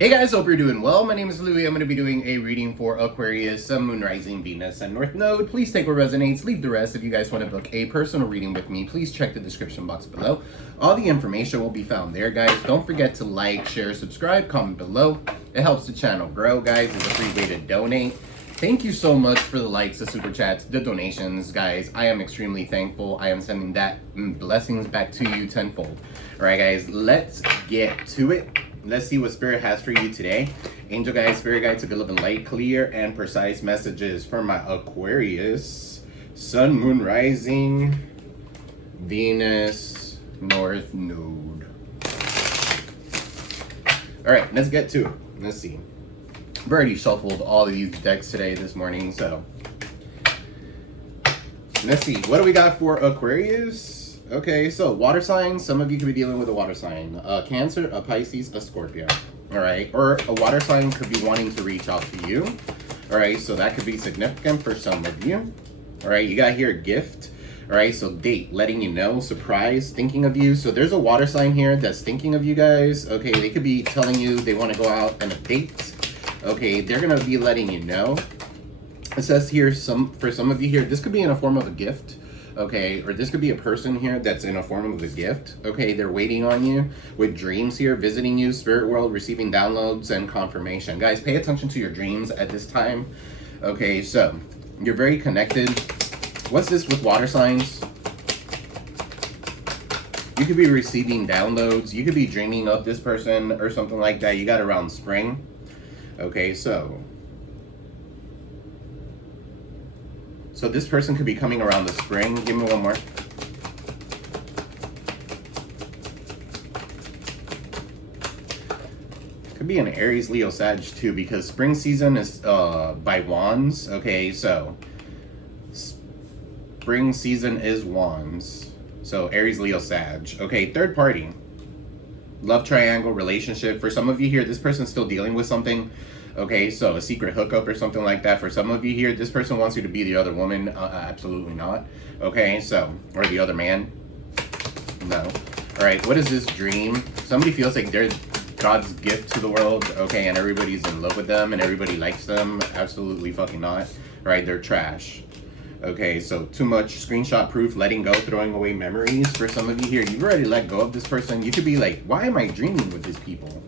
Hey guys, hope you're doing well. My name is Louie. I'm going to be doing a reading for Aquarius, Sun, Moon, Rising, Venus, and North Node. Please take what resonates, leave the rest. If you guys want to book a personal reading with me, please check the description box below. All the information will be found there, guys. Don't forget to like, share, subscribe, comment below. It helps the channel grow, guys. It's a free way to donate. Thank you so much for the likes, the super chats, the donations, guys. I am extremely thankful. I am sending that blessings back to you tenfold. All right, guys, let's get to it. Let's see what Spirit has for you today. Angel guides, Spirit guides, good, loving, light, clear, and precise messages for my Aquarius, Sun, Moon, Rising, Venus, North Node. All right, let's get to it. Let's see. I've already shuffled all of these decks today, this morning, so let's see. What do we got for Aquarius? Okay, so water signs. Some of you could be dealing with a water sign. Cancer, a Pisces, a Scorpio. All right, or a water sign could be wanting to reach out to you. All right, so that could be significant for some of you. All right, you got here a gift. All right, so date, letting you know, surprise, thinking of you. So there's a water sign here that's thinking of you guys. Okay, they could be telling you they want to go out on a date. Okay, they're gonna be letting you know. It says here, for some of you here, this could be in a form of a gift. Okay, or this could be a person here that's in a form of a gift. Okay, they're waiting on you with dreams here, visiting you, spirit world, receiving downloads and confirmation. Guys, pay attention to your dreams at this time. Okay, so you're very connected. What's this with water signs? You could be receiving downloads. You could be dreaming of this person or something like that. You got around spring. Okay, so this person could be coming around the spring. Give me one more. Could be an Aries, Leo, Sag too, because spring season is by wands. Okay, so spring season is wands. So Aries, Leo, Sag. Okay, third party. Love triangle, relationship. For some of you here, this person's still dealing with something. Okay, so a secret hookup or something like that. For some of you here, this person wants you to be the other woman. Absolutely not. Okay, so, or the other man. No. All right, what is this dream? Somebody feels like they're God's gift to the world. Okay, and everybody's in love with them and everybody likes them. Absolutely fucking not. All right, they're trash. Okay, so too much, screenshot proof, letting go, throwing away memories. For some of you here, you've already let go of this person. You could be like, why am I dreaming with these people?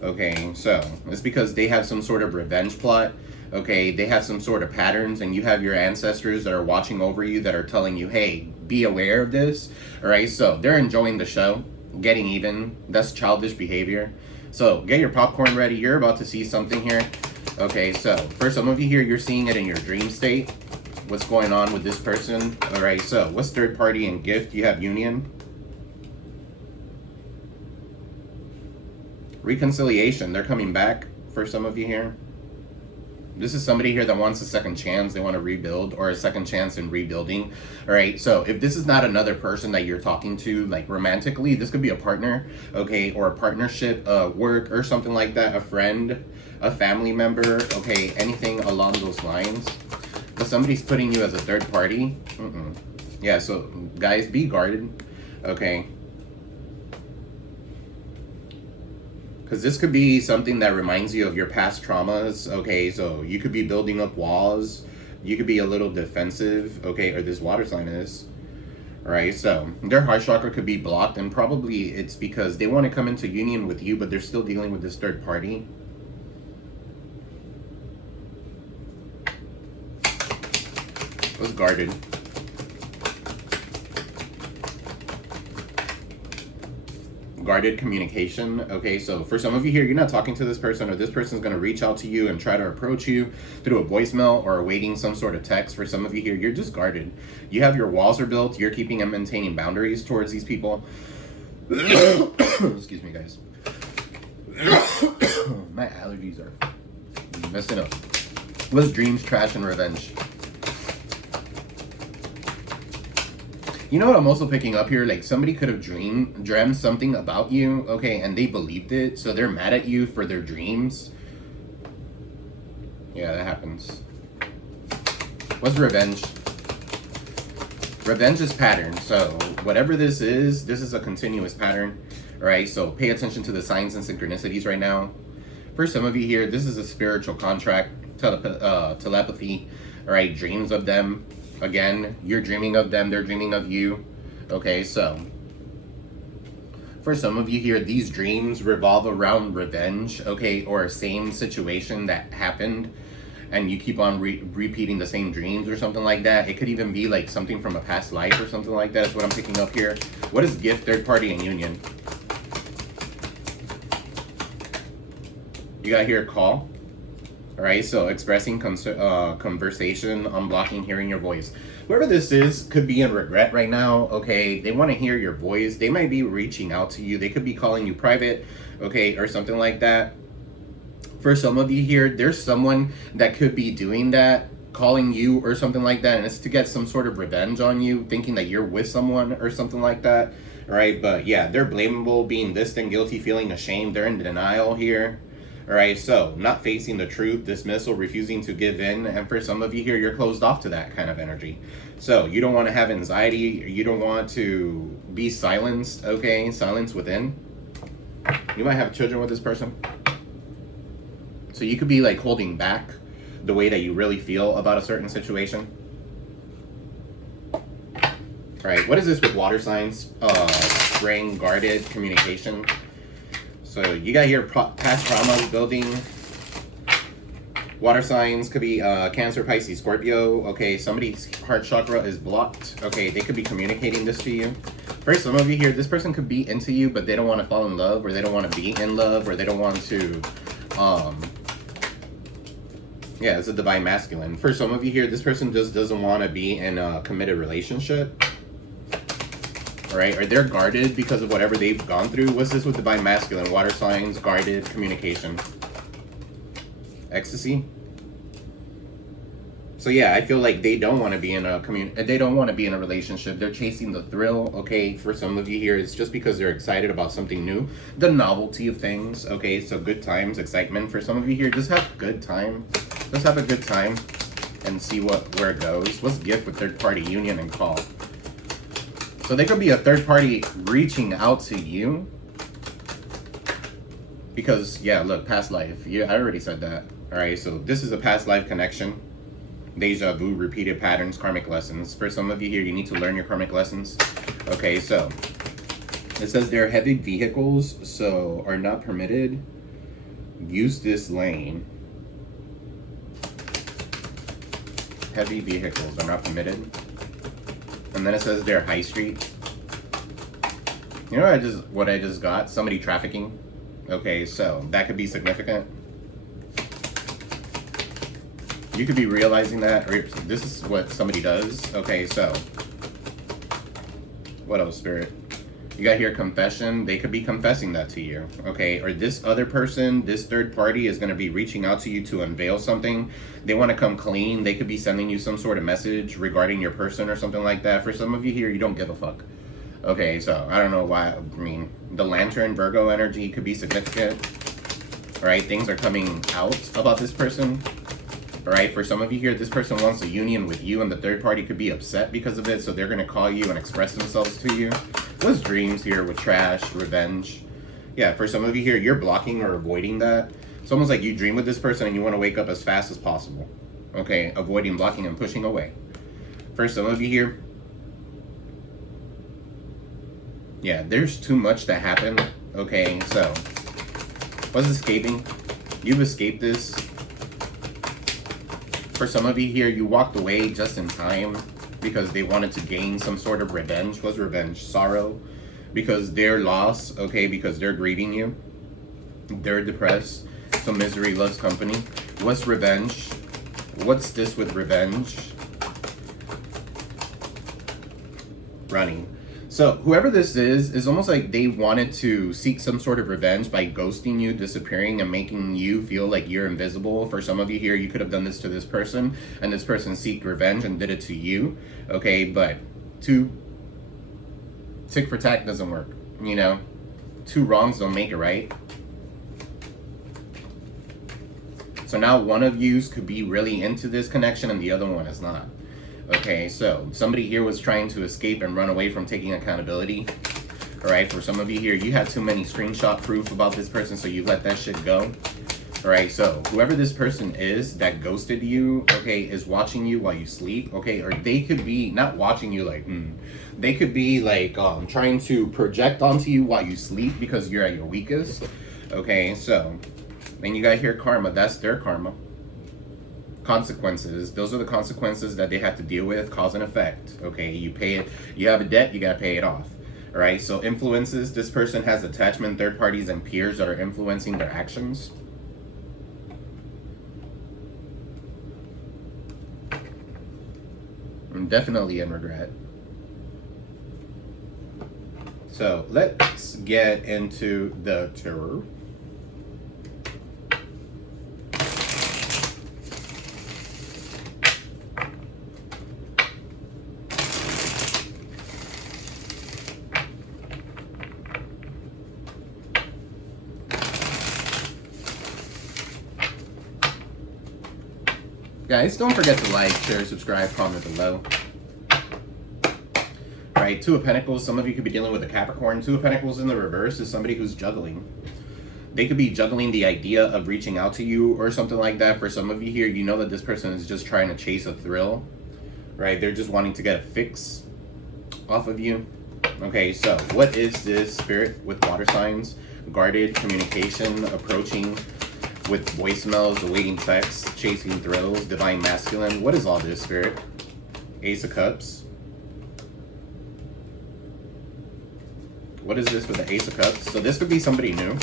Okay, so it's because they have some sort of revenge plot. Okay, they have some sort of patterns, and you have your ancestors that are watching over you that are telling you, hey, be aware of this. All right, so they're enjoying the show, getting even. That's childish behavior. So get your popcorn ready. You're about to see something here. Okay, so for some of you here, you're seeing it in your dream state. What's going on with this person? All right, so what's third party and gift? You have union. Reconciliation. They're coming back for some of you here. This is somebody here that wants a second chance. They want to rebuild, or a second chance in rebuilding. All right, so if this is not another person that you're talking to, like romantically, this could be a partner, okay, or a partnership, work or something like that, a friend, a family member, okay, anything along those lines. But somebody's putting you as a third party. Yeah, so guys, be guarded, okay? Because this could be something that reminds you of your past traumas, okay? So you could be building up walls. You could be a little defensive, okay? Or this water sign is. All right, so their heart chakra could be blocked, and probably it's because they want to come into union with you, but they're still dealing with this third party. Was guarded. Guarded communication. Okay, so for some of you here, you're not talking to this person, or this person's going to reach out to you and try to approach you through a voicemail or awaiting some sort of text. For some of you here, you're just guarded. You have your walls are built. You're keeping and maintaining boundaries towards these people. Excuse me, guys. My allergies are messing up. What's dreams, trash, and revenge? You know what I'm also picking up here? Like, somebody could have dreamt something about you, okay, and they believed it, so they're mad at you for their dreams. Yeah, that happens. What's revenge? Revenge is pattern. So whatever this is a continuous pattern. All right, so pay attention to the signs and synchronicities right now. For some of you here, this is a spiritual contract, telepathy, all right, dreams of them. Again, you're dreaming of them, they're dreaming of you. Okay, so for some of you here, these dreams revolve around revenge, okay, or a same situation that happened, and you keep on repeating the same dreams or something like that. It could even be like something from a past life or something like that is what I'm picking up here. What is gift, third party, and union? You got here call. All right, so expressing conversation, unblocking, hearing your voice. Whoever this is could be in regret right now, okay? They want to hear your voice. They might be reaching out to you. They could be calling you private, okay, or something like that. For some of you here, there's someone that could be doing that, calling you or something like that, and it's to get some sort of revenge on you, thinking that you're with someone or something like that, all right? But yeah, they're blamable, being distant, guilty, feeling ashamed. They're in denial here. All right, so not facing the truth, dismissal, refusing to give in. And for some of you here, you're closed off to that kind of energy. So you don't want to have anxiety. You don't want to be silenced, okay? Silence within. You might have children with this person. So you could be like holding back the way that you really feel about a certain situation. All right, what is this with water signs? Spring, guarded, communication. So you got here past traumas building. Water signs could be Cancer, Pisces, Scorpio. Okay, somebody's heart chakra is blocked. Okay, they could be communicating this to you. For some of you here, this person could be into you, but they don't want to fall in love, or they don't want to be in love, or they don't want to, yeah, it's a divine masculine. For some of you here, this person just doesn't want to be in a committed relationship. Right, or they're guarded because of whatever they've gone through. What's this with divine masculine? Water signs, guarded, communication, ecstasy. So yeah, I feel like they don't want to be in a they don't want to be in a relationship. They're chasing the thrill. Okay, for some of you here, it's just because they're excited about something new, the novelty of things. Okay, so good times, excitement. For some of you here, just have a good time. Just have a good time and see where it goes. What's gift with third party, union, and call? So there could be a third party reaching out to you because, yeah, look, past life. Yeah, I already said that. All right, so this is a past life connection. Deja vu, repeated patterns, karmic lessons. For some of you here, you need to learn your karmic lessons. Okay, so it says they're heavy vehicles, so are not permitted. Use this lane. Heavy vehicles are not permitted. And then it says they're high street. You know what I just got? Somebody trafficking. Okay, so that could be significant. You could be realizing that, or this is what somebody does. Okay, so what else, Spirit? You got here confession. They could be confessing that to you. Okay, or this other person, this third party is going to be reaching out to you to unveil something. They want to come clean. They could be sending you some sort of message regarding your person or something like that. For some of you here, you don't give a fuck. Okay, so I don't know why. I mean, the Lantern, Virgo energy could be significant. All right, things are coming out about this person. All right, for some of you here, this person wants a union with you, and the third party could be upset because of it, so they're going to call you and express themselves to you. What's dreams here with trash, revenge? Yeah, for some of you here, you're blocking or avoiding that. It's almost like you dream with this person and you want to wake up as fast as possible. Okay, avoiding, blocking, and pushing away. For some of you here, yeah, there's too much that happened. Okay, so what's escaping? You've escaped this. For some of you here, you walked away just in time because they wanted to gain some sort of revenge. What's revenge? Sorrow. Because they're lost, okay, because they're grieving you. They're depressed. So misery loves company. What's revenge? What's this with revenge? Running. So whoever this is almost like they wanted to seek some sort of revenge by ghosting you, disappearing, and making you feel like you're invisible. For some of you here, you could have done this to this person, and this person seeked revenge and did it to you. Okay, but tick for tack doesn't work. You know, two wrongs don't make it right. So now one of you could be really into this connection and the other one is not. Okay, so somebody here was trying to escape and run away from taking accountability. All right, for some of you here, you had too many screenshot proof about this person, so you let that shit go. All right, so whoever this person is that ghosted you, okay, is watching you while you sleep, okay, or they could be not watching you like, they could be like trying to project onto you while you sleep because you're at your weakest, okay. So, and you got here karma. That's their karma. Consequences. Those are the consequences that they have to deal with. Cause and effect. Okay, you pay it. You have a debt. You gotta pay it off. All right. So influences. This person has attachment, third parties, and peers that are influencing their actions. I'm definitely in regret. So let's get into the tarot. Guys, don't forget to like, share, subscribe, comment below. Right, Two of Pentacles. Some of you could be dealing with a Capricorn. Two of Pentacles in the reverse is somebody who's juggling. They could be juggling the idea of reaching out to you or something like that. For some of you here, you know that this person is just trying to chase a thrill. Right, they're just wanting to get a fix off of you. Okay, so what is this, Spirit, with water signs? Guarded, communication, approaching, with voicemails, awaiting texts, chasing thrills, divine masculine. What is all this, Spirit? Ace of Cups. What is this with the Ace of Cups? So this could be somebody new.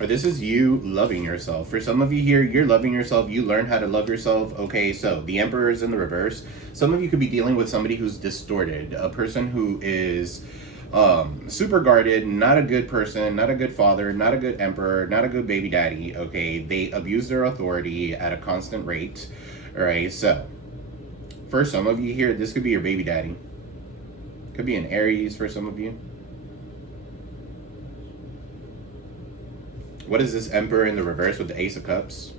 Or this is you loving yourself. For some of you here, you're loving yourself. You learn how to love yourself. Okay, so the Emperor is in the reverse. Some of you could be dealing with somebody who's distorted. A person who is super guarded, not a good person, not a good father, not a good emperor, not a good baby daddy. Okay, they abuse their authority at a constant rate. All right, so for some of you here, this could be your baby daddy. Could be an Aries for some of you. What is this Emperor in the reverse with the Ace of Cups?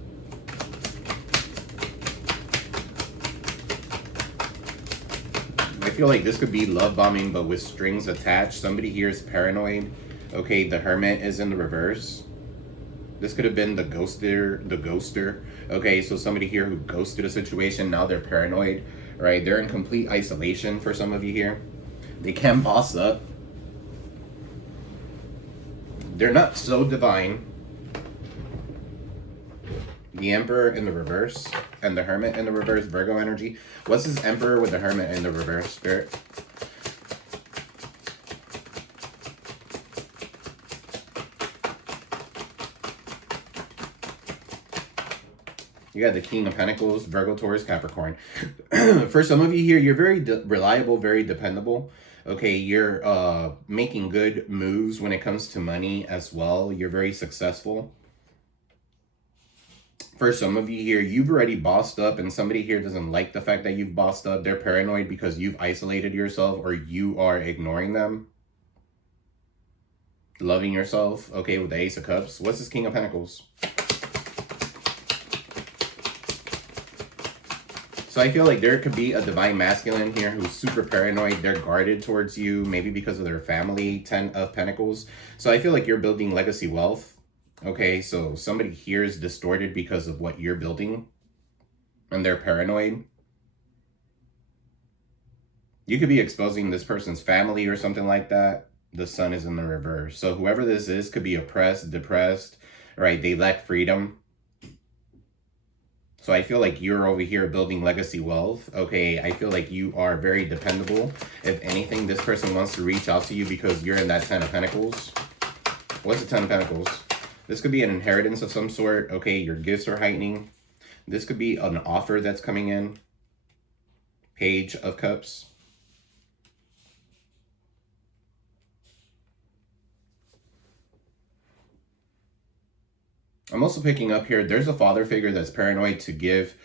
I feel like this could be love bombing, but with strings attached. Somebody here is paranoid. Okay, the Hermit is in the reverse. This could have been the ghoster. Okay, so somebody here who ghosted a situation, now they're paranoid, right? They're in complete isolation for some of you here. They can boss up. They're not so divine. The Emperor in the reverse and the Hermit in the reverse, Virgo energy. What's this Emperor with the Hermit in the reverse, Spirit? You got the King of Pentacles, Virgo, Taurus, Capricorn. For some of you here, you're very reliable, very dependable. Okay, you're making good moves when it comes to money as well. You're very successful. For some of you here, you've already bossed up, and somebody here doesn't like the fact that you've bossed up. They're paranoid because you've isolated yourself or you are ignoring them. Loving yourself, okay, with the Ace of Cups. What's this King of Pentacles? So I feel like there could be a divine masculine here who's super paranoid. They're guarded towards you, maybe because of their family. 10 of Pentacles. So I feel like you're building legacy wealth. Okay, so somebody here is distorted because of what you're building, and they're paranoid. You could be exposing this person's family or something like that. The Sun is in the reverse. So whoever this is could be oppressed, depressed, right? They lack freedom. So I feel like you're over here building legacy wealth. Okay, I feel like you are very dependable. If anything, this person wants to reach out to you because you're in that 10 of Pentacles. What's the 10 of Pentacles? This could be an inheritance of some sort. Okay, your gifts are heightening. This could be an offer that's coming in. Page of Cups. I'm also picking up here, there's a father figure that's paranoid to give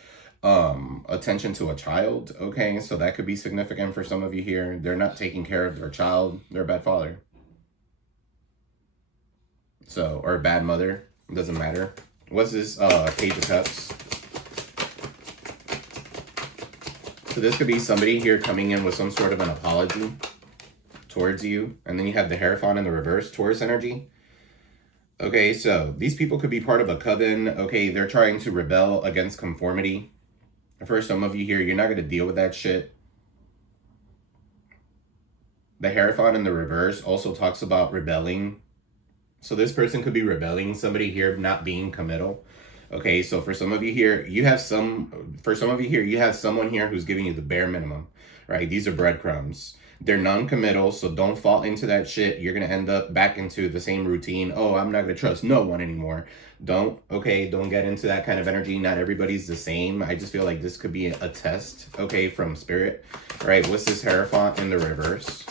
attention to a child. Okay, so that could be significant for some of you here. They're not taking care of their child. They're a bad father. So, or a bad mother, it doesn't matter. What's this Page of Cups? So this could be somebody here coming in with some sort of an apology towards you. And then you have the Hierophant in the reverse, Taurus energy. Okay, so these people could be part of a coven. Okay, they're trying to rebel against conformity. For some of you here, you're not going to deal with that shit. The Hierophant in the reverse also talks about rebelling. So this person could be rebelling. Somebody here not being committal. Okay, so for some of you here, you have someone here who's giving you the bare minimum, right? These are breadcrumbs. They're non-committal, so don't fall into that shit. You're going to end up back into the same routine. Oh, I'm not going to trust no one anymore. Don't get into that kind of energy. Not everybody's the same. I just feel like this could be a test, okay, from spirit. All right, what's this Hierophant in the reverse?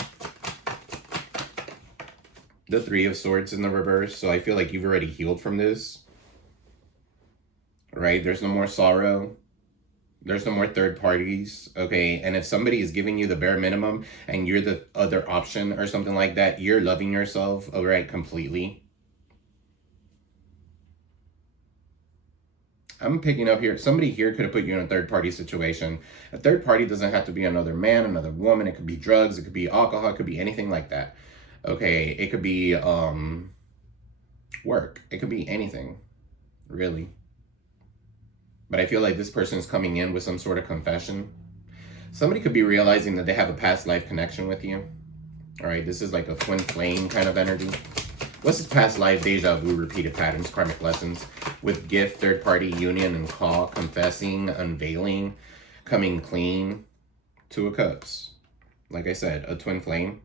The Three of Swords in the reverse. So I feel like you've already healed from this. Right? There's no more sorrow. There's no more third parties. Okay? And if somebody is giving you the bare minimum and you're the other option or something like that, you're loving yourself, all right, completely. I'm picking up here, somebody here could have put you in a third party situation. A third party doesn't have to be another man, another woman. It could be drugs. It could be alcohol. It could be anything like that. Okay? It could be work. It could be anything, really. But I feel like this person is coming in with some sort of confession. Somebody could be realizing that they have a past life connection with you. All right, this is like a twin flame kind of energy. What's this past life? Deja vu, repeated patterns, karmic lessons. With gift, third party, union, and call, confessing, unveiling, coming clean. Two of Cups. Like I said, a twin flame.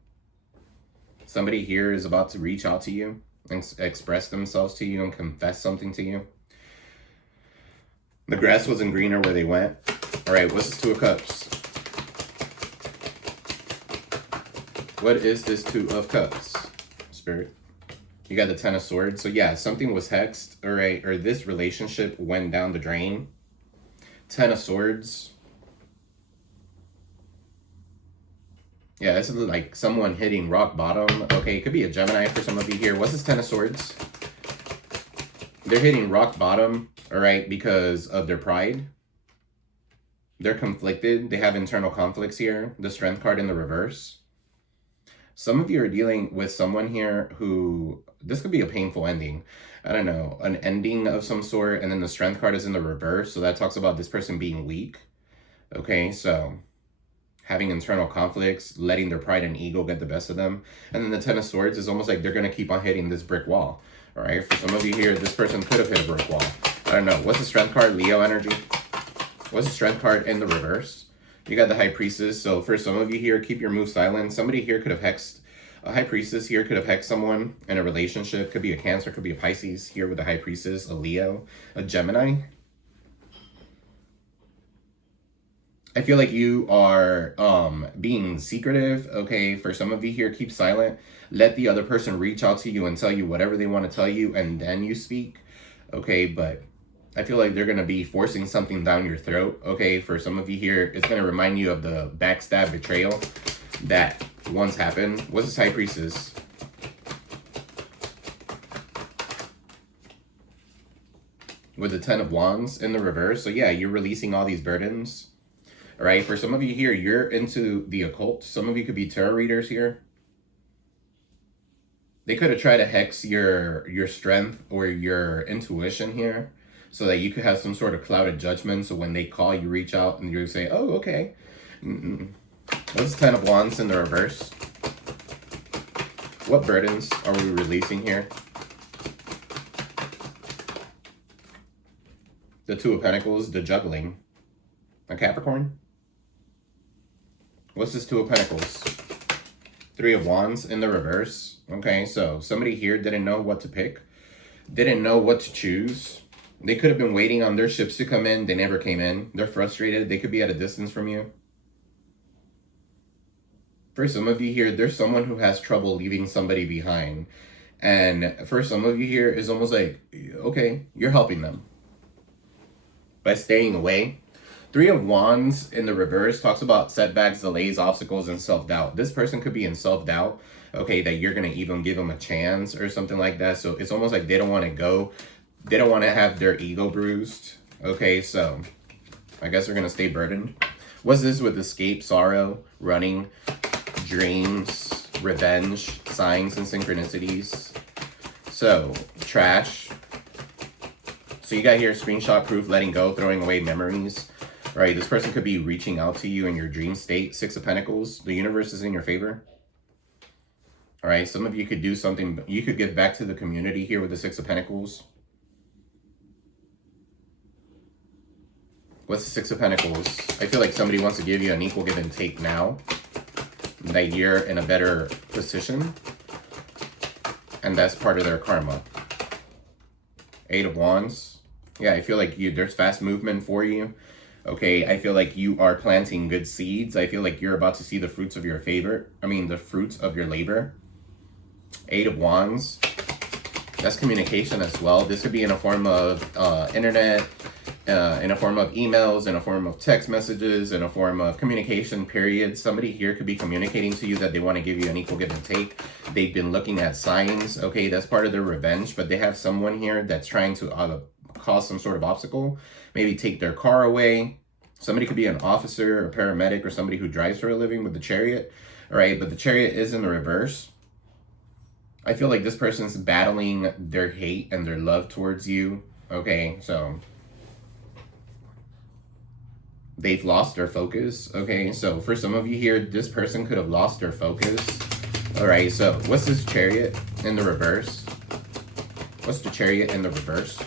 Somebody here is about to reach out to you and express themselves to you and confess something to you. The grass wasn't greener where they went. All right, what's this Two of Cups? What is this Two of Cups, Spirit? You got the Ten of Swords. So yeah, something was hexed, all right, or this relationship went down the drain. Ten of Swords. Yeah, this is like someone hitting rock bottom. Okay, it could be a Gemini for some of you here. What's this Ten of Swords? They're hitting rock bottom, all right, because of their pride. They're conflicted. They have internal conflicts here. The Strength card in the reverse. Some of you are dealing with someone here who, this could be a painful ending. I don't know, an ending of some sort, and then the Strength card is in the reverse, so that talks about this person being weak. Okay, so having internal conflicts, letting their pride and ego get the best of them. And then the Ten of Swords is almost like they're going to keep on hitting this brick wall. All right, for some of you here, this person could have hit a brick wall. I don't know. What's the Strength card? Leo energy. What's the Strength card in the reverse? You got the High Priestess. So for some of you here, keep your move silent. Somebody here could have hexed, a High Priestess here could have hexed someone in a relationship. Could be a Cancer, could be a Pisces here with the High Priestess, a Leo, a Gemini. I feel like you are being secretive, okay? For some of you here, keep silent. Let the other person reach out to you and tell you whatever they want to tell you, and then you speak, okay? But I feel like they're going to be forcing something down your throat, okay? For some of you here, it's going to remind you of the backstab betrayal that once happened. What's this High Priestess? With the Ten of Wands in the reverse. So yeah, you're releasing all these burdens. All right, for some of you here, you're into the occult. Some of you could be tarot readers here. They could have tried to hex your strength or your intuition here so that you could have some sort of clouded judgment. So when they call, you reach out and you say, oh, okay. What's Ten of Wands in the reverse? What burdens are we releasing here? The Two of Pentacles, the juggling. A Capricorn? What's this Two of Pentacles? Three of Wands in the reverse. Okay, so somebody here didn't know what to pick. Didn't know what to choose. They could have been waiting on their ships to come in. They never came in. They're frustrated. They could be at a distance from you. For some of you here, there's someone who has trouble leaving somebody behind. And for some of you here, it's almost like, okay, you're helping them by staying away. Three of Wands in the reverse talks about setbacks, delays, obstacles, and self-doubt. This person could be in self-doubt, okay, that you're going to even give them a chance or something like that. So it's almost like they don't want to go. They don't want to have their ego bruised. Okay, so I guess they're going to stay burdened. What's this with escape, sorrow, running, dreams, revenge, signs, and synchronicities. So, trash. So you got here, screenshot proof, letting go, throwing away memories. All right, this person could be reaching out to you in your dream state. Six of Pentacles. The universe is in your favor. All right, some of you could do something. You could give back to the community here with the Six of Pentacles. What's the Six of Pentacles? I feel like somebody wants to give you an equal give and take now. That you're in a better position. And that's part of their karma. Eight of Wands. Yeah, I feel like there's fast movement for you. Okay, I feel like you are planting good seeds. I feel like you're about to see the fruits of your the fruits of your labor. Eight of Wands. That's communication as well. This could be in a form of internet, in a form of emails, in a form of text messages, in a form of communication, period. Somebody here could be communicating to you that they want to give you an equal give and take. They've been looking at signs. Okay, that's part of their revenge, but they have someone here that's trying to cause some sort of obstacle. Maybe take their car away. Somebody could be an officer, a paramedic, or somebody who drives for a living with the Chariot. All right, but the Chariot is in the reverse. I feel like this person's battling their hate and their love towards you. Okay, so they've lost their focus. Okay, so for some of you here, this person could have lost their focus. All right, so what's this Chariot in the reverse? What's the Chariot in the reverse?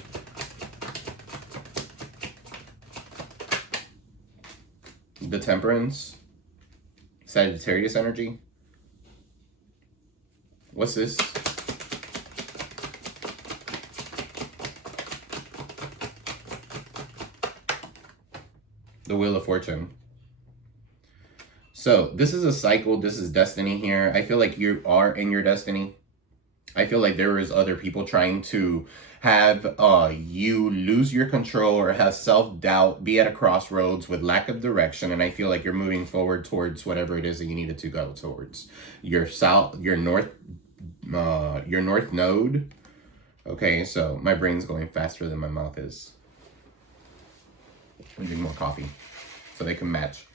The Temperance. Sagittarius energy. What's this? The Wheel of Fortune. So this is a cycle. This is destiny here. I feel like you are in your destiny. I feel like there is other people trying to have you lose your control or have self-doubt, be at a crossroads with lack of direction. And I feel like you're moving forward towards whatever it is that you needed to go towards. Your north node. Okay, so my brain's going faster than my mouth is. I'm drinking more coffee so they can match.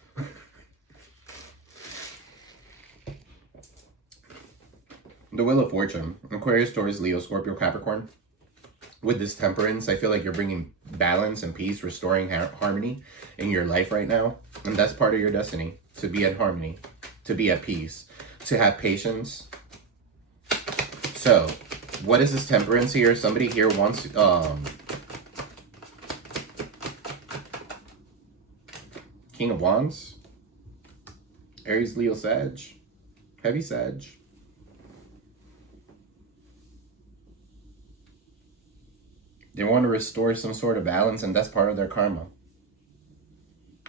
The Wheel of Fortune. Aquarius, Taurus, Leo, Scorpio, Capricorn. With this Temperance, I feel like you're bringing balance and peace, restoring harmony in your life right now. And that's part of your destiny. To be at harmony. To be at peace. To have patience. So, what is this Temperance here? Somebody here wants... King of Wands. Aries, Leo, Sag. Heavy Sag. They want to restore some sort of balance, and that's part of their karma.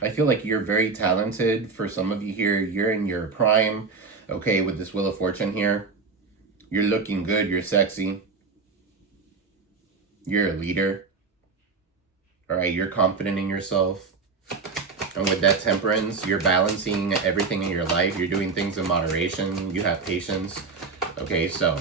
I feel like you're very talented. For some of you here, you're in your prime. Okay, with this Wheel of Fortune here. You're looking good. You're sexy. You're a leader. All right, you're confident in yourself. And with that Temperance, you're balancing everything in your life. You're doing things in moderation. You have patience. Okay, so...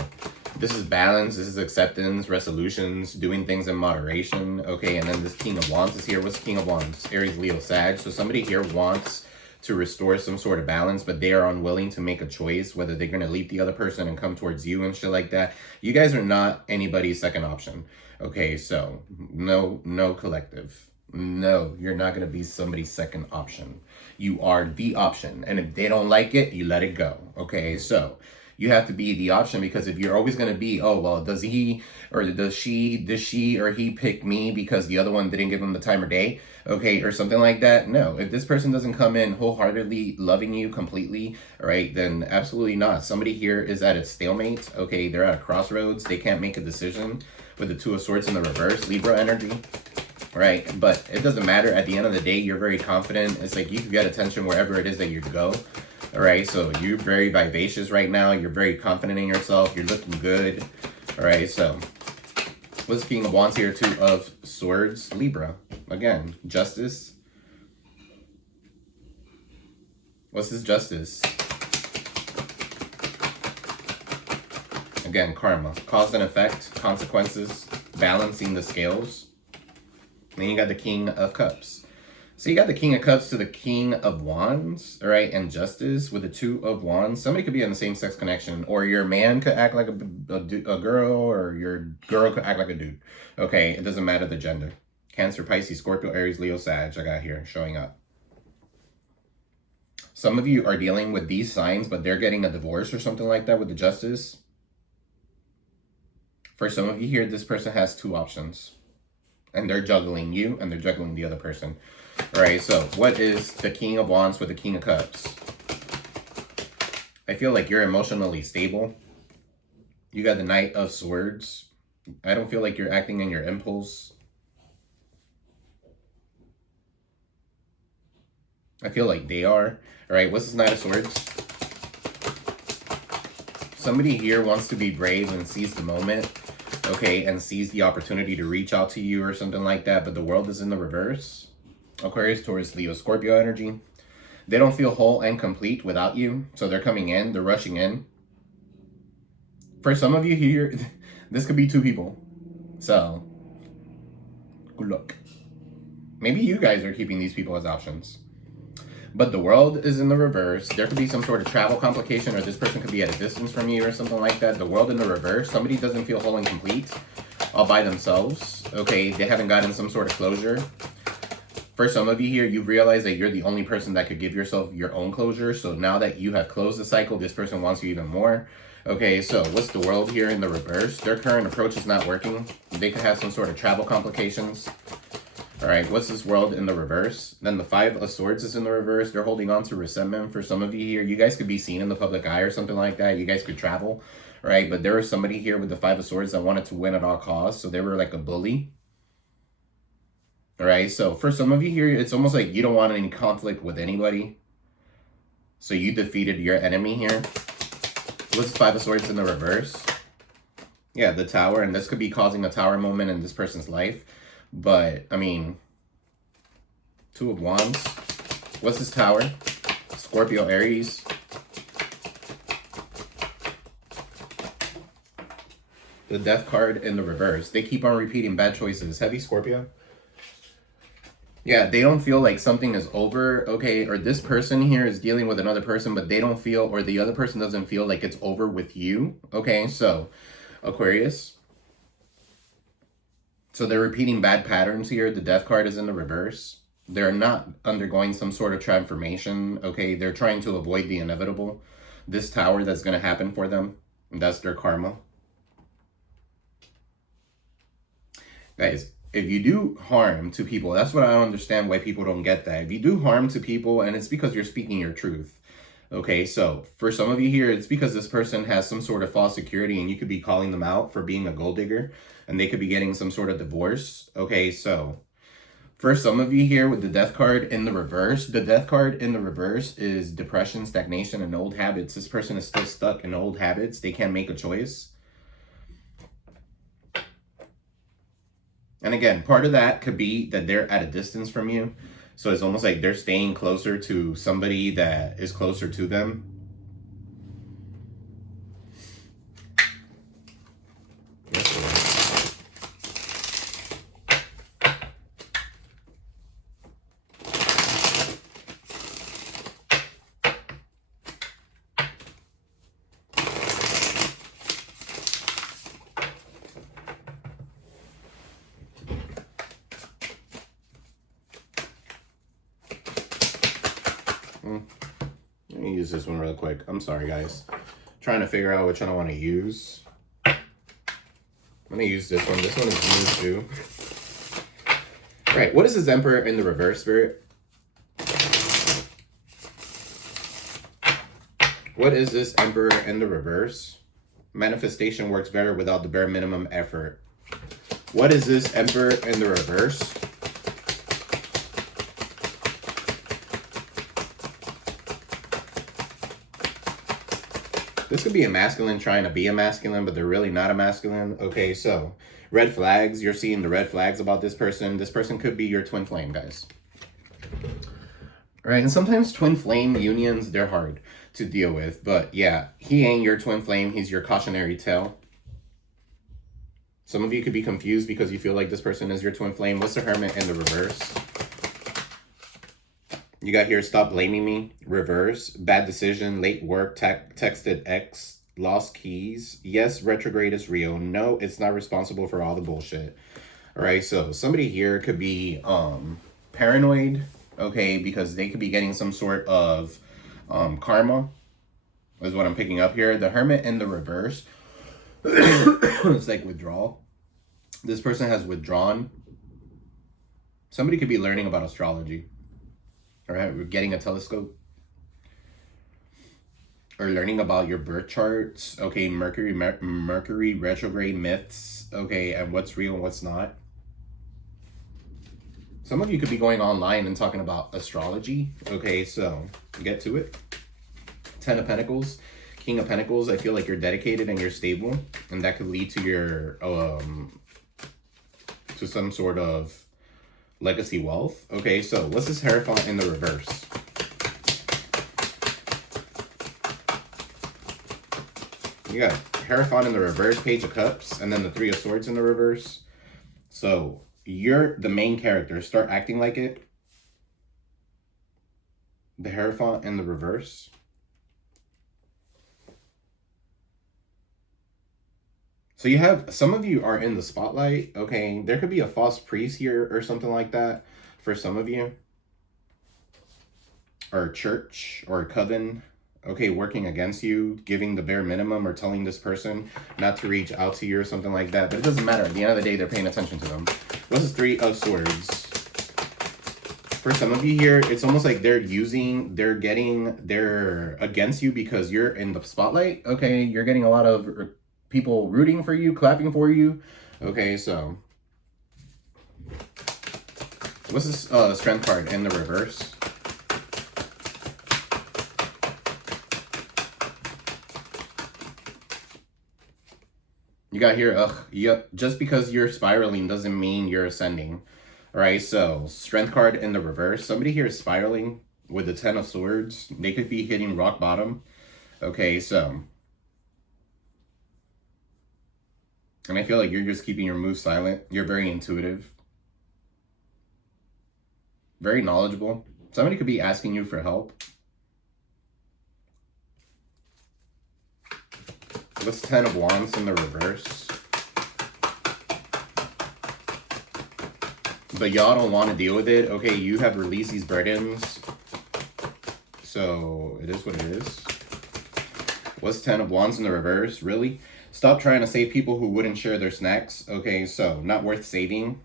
this is balance, this is acceptance, resolutions, doing things in moderation. Okay, and then this King of Wands is here. What's King of Wands? Aries, Leo, Sag. So somebody here wants to restore some sort of balance, but they are unwilling to make a choice, whether they're going to leave the other person and come towards you and shit like that. You guys are not anybody's second option. Okay, so no collective. No, you're not going to be somebody's second option. You are the option. And if they don't like it, you let it go. Okay, so... you have to be the option, because if you're always going to be, oh, well, does he or does she or he pick me because the other one didn't give him the time of day, okay, or something like that. No, if this person doesn't come in wholeheartedly loving you completely, all right, then absolutely not. Somebody here is at a stalemate, okay, they're at a crossroads, they can't make a decision with the Two of Swords in the reverse, Libra energy, right? But it doesn't matter. At the end of the day, you're very confident. It's like you can get attention wherever it is that you go. All right, so you're very vivacious right now. You're very confident in yourself. You're looking good. All right, so what's King of Wands here? Two of Swords, Libra. Again, justice. What's this Justice? Again, karma. Cause and effect, consequences, balancing the scales. Then you got the King of Cups. So you got the King of Cups to the King of Wands, all right, and Justice with the Two of Wands. Somebody could be in the same-sex connection, or your man could act like a girl, or your girl could act like a dude. Okay, it doesn't matter the gender. Cancer, Pisces, Scorpio, Aries, Leo, Sag, I got here showing up. Some of you are dealing with these signs, but they're getting a divorce or something like that with the Justice. For some of you here, this person has two options. And they're juggling you, and they're juggling the other person. All right, so what is the King of Wands with the King of Cups? I feel like you're emotionally stable. You got the Knight of Swords. I don't feel like you're acting in your impulse. I feel like they are. All right, what's this Knight of Swords? Somebody here wants to be brave and seize the moment, okay, and seize the opportunity to reach out to you or something like that, but the world is in the reverse. Aquarius, Taurus, Leo, Scorpio energy. They don't feel whole and complete without you, so they're coming in, they're rushing in. For some of you here, this could be two people. So, good luck. Maybe you guys are keeping these people as options. But the world is in the reverse. There could be some sort of travel complication, or this person could be at a distance from you or something like that. The world in the reverse. Somebody doesn't feel whole and complete all by themselves. Okay, they haven't gotten some sort of closure. For some of you here, you realize that you're the only person that could give yourself your own closure. So now that you have closed the cycle, this person wants you even more. Okay, so what's the world here in the reverse? Their current approach is not working. They could have some sort of travel complications. All right, what's this world in the reverse? Then the Five of Swords is in the reverse. They're holding on to resentment. For some of you here, you guys could be seen in the public eye or something like that. You guys could travel, right? But there was somebody here with the Five of Swords that wanted to win at all costs. So they were like a bully. All right, so for some of you here, it's almost like you don't want any conflict with anybody. So you defeated your enemy here. What's Five of Swords in the reverse? Yeah, the Tower, and this could be causing a Tower moment in this person's life. But, I mean, Two of Wands. What's this Tower? Scorpio, Aries. The Death card in the reverse. They keep on repeating bad choices. Heavy Scorpio. Yeah, they don't feel like something is over, okay? Or this person here is dealing with another person, but they don't feel, or the other person doesn't feel like it's over with you, okay? So, Aquarius. So they're repeating bad patterns here. The Death card is in the reverse. They're not undergoing some sort of transformation, okay? They're trying to avoid the inevitable. This Tower that's going to happen for them, that's their karma. Guys, if you do harm to people, that's what I don't understand why people don't get that. If you do harm to people, and it's because you're speaking your truth. Okay, so for some of you here, it's because this person has some sort of false security and you could be calling them out for being a gold digger and they could be getting some sort of divorce. Okay, so for some of you here with the Death card in the reverse, the Death card in the reverse is depression, stagnation, and old habits. This person is still stuck in old habits. They can't make a choice. And again, part of that could be that they're at a distance from you. So it's almost like they're staying closer to somebody that is closer to them. Let me use this one real quick. I'm sorry, guys. Trying to figure out which one I want to use. I'm going to use this one. This one is new too. Right, what is this Emperor in the reverse, Spirit? What is this Emperor in the reverse? Manifestation works better without the bare minimum effort. What is this Emperor in the reverse? This could be a masculine trying to be a masculine, but they're really not a masculine. Okay, so red flags. You're seeing the red flags about this person. This person could be your twin flame, guys. All right, and sometimes twin flame unions, they're hard to deal with. But yeah, he ain't your twin flame. He's your cautionary tale. Some of you could be confused because you feel like this person is your twin flame. What's the Hermit in the reverse? You got here, stop blaming me, reverse, bad decision, late work, texted ex, lost keys. Yes, retrograde is real. No, it's not responsible for all the bullshit. All right, so somebody here could be paranoid, okay, because they could be getting some sort of karma, is what I'm picking up here. The Hermit in the reverse, it's like withdrawal. This person has withdrawn. Somebody could be learning about astrology. All right, we're getting a telescope. Or learning about your birth charts. Okay, Mercury retrograde myths. Okay, and what's real and what's not. Some of you could be going online and talking about astrology. Okay, so get to it. 10 of Pentacles, King of Pentacles. I feel like you're dedicated and you're stable, and that could lead to your to some sort of legacy wealth. Okay, so what's this Hierophant in the reverse? You got Hierophant in the reverse, Page of Cups, and then the Three of Swords in the reverse. So you're the main character. Start acting like it. The Hierophant in the reverse. So you have, some of you are in the spotlight, okay? There could be a false priest here or something like that for some of you. Or a church or a coven, okay, working against you, giving the bare minimum or telling this person not to reach out to you or something like that. But it doesn't matter. At the end of the day, they're paying attention to them. What's this Three of Swords? For some of you here, it's almost like they're against you because you're in the spotlight, okay? You're getting a lot of people rooting for you, clapping for you. Okay, so what's this Strength card in the reverse? You got here, yep, just because you're spiraling doesn't mean you're ascending. All right, so Strength card in the reverse. Somebody here is spiraling with the 10 of Swords. They could be hitting rock bottom. Okay, so, and I feel like you're just keeping your moves silent. You're very intuitive. Very knowledgeable. Somebody could be asking you for help. What's 10 of Wands in the reverse? But y'all don't want to deal with it. Okay, you have released these burdens. So it is what it is. What's 10 of Wands in the reverse? Really? Stop trying to save people who wouldn't share their snacks. Okay, so not worth saving.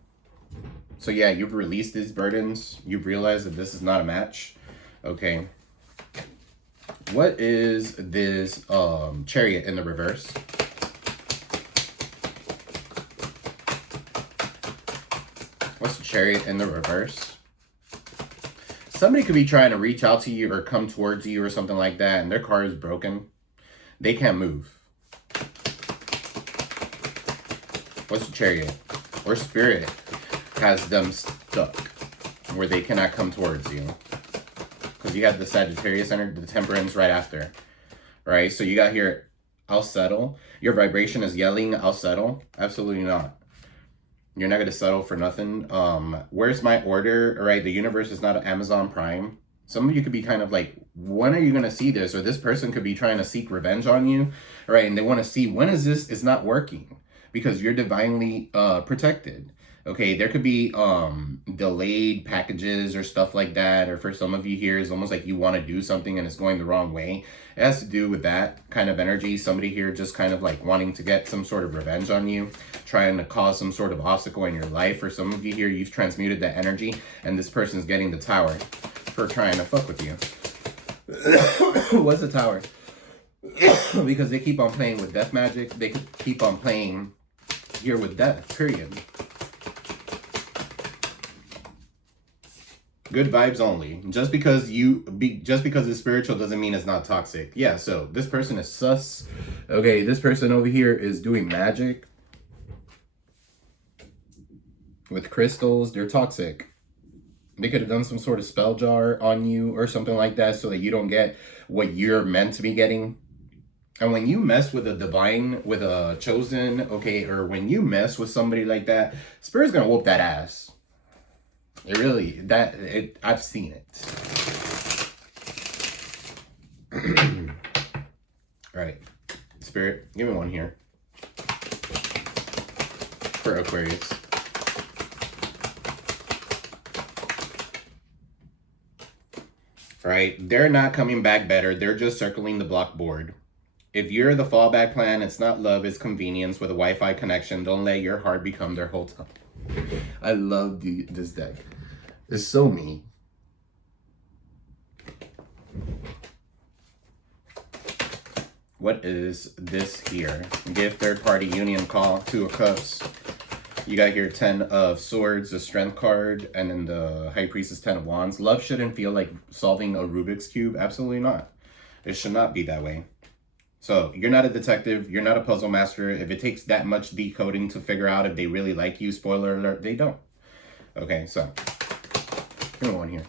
So yeah, you've released these burdens. You've realized that this is not a match. Okay. What is this Chariot in the reverse? What's the Chariot in the reverse? Somebody could be trying to reach out to you or come towards you or something like that, and their car is broken. They can't move. What's the Chariot? Or Spirit has them stuck where they cannot come towards you. Because you have the Sagittarius energy, the Temperance right after. Right? So you got here, I'll settle. Your vibration is yelling, I'll settle. Absolutely not. You're not going to settle for nothing. Where's my order? All right, the universe is not Amazon Prime. Some of you could be kind of like, when are you going to see this? Or this person could be trying to seek revenge on you. All right, and they want to see, when is this? It's not working. Because you're divinely protected. Okay, there could be delayed packages or stuff like that. Or for some of you here, it's almost like you want to do something and it's going the wrong way. It has to do with that kind of energy. Somebody here just kind of like wanting to get some sort of revenge on you. Trying to cause some sort of obstacle in your life. For some of you here, you've transmuted that energy. And this person's getting the Tower for trying to fuck with you. What's the Tower? Because they keep on playing with death magic. They keep on playing here with death, period. Good vibes only. Just because it's spiritual doesn't mean it's not toxic. Yeah, so this person is sus. Okay, this person over here is doing magic with crystals. They're toxic. They could have done some sort of spell jar on you or something like that so that you don't get what you're meant to be getting. And when you mess with a divine, with a chosen, okay, or when you mess with somebody like that, Spirit's gonna whoop that ass. It really, I've seen it. All right, Spirit, give me one here for Aquarius. All right, they're not coming back better. They're just circling the block board. If you're the fallback plan, it's not love, it's convenience with a Wi-Fi connection. Don't let your heart become their hotel. I love this deck. It's so me. What is this here? Give third party union call, 2 of cups. You got here 10 of swords, the strength card, and then the high priestess 10 of wands. Love shouldn't feel like solving a Rubik's cube. Absolutely not. It should not be that way. So you're not a detective. You're not a puzzle master. If it takes that much decoding to figure out if they really like you, spoiler alert, they don't. Okay, so give me one here.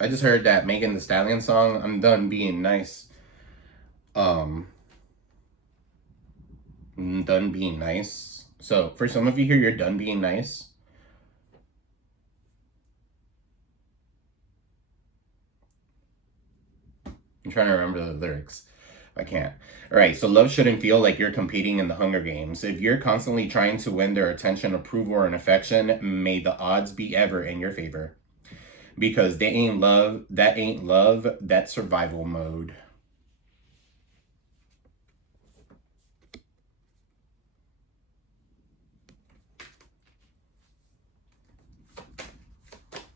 I just heard that Megan Thee Stallion song, I'm done being nice. Done being nice. So for some of you here, you're done being nice. I'm trying to remember the lyrics. I can't. All right, so love shouldn't feel like you're competing in the Hunger Games. If you're constantly trying to win their attention, approval, and affection, may the odds be ever in your favor. Because they ain't love, that's survival mode.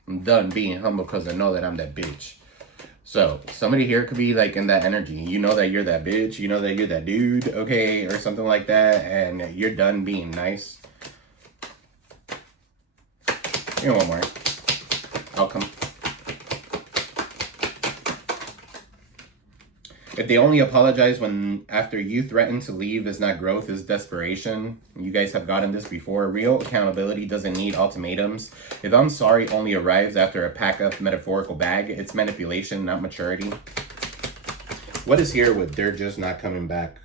I'm done being humble because I know that I'm that bitch. So somebody here could be like in that energy. You know that you're that bitch. You know that you're that dude, okay, or something like that. And you're done being nice. Give me one more. Outcome. If they only apologize when after you threaten to leave is not growth, is desperation. You guys have gotten this before. Real accountability doesn't need ultimatums. If I'm sorry only arrives after a pack of metaphorical bag, it's manipulation, not maturity. What is here with they're just not coming back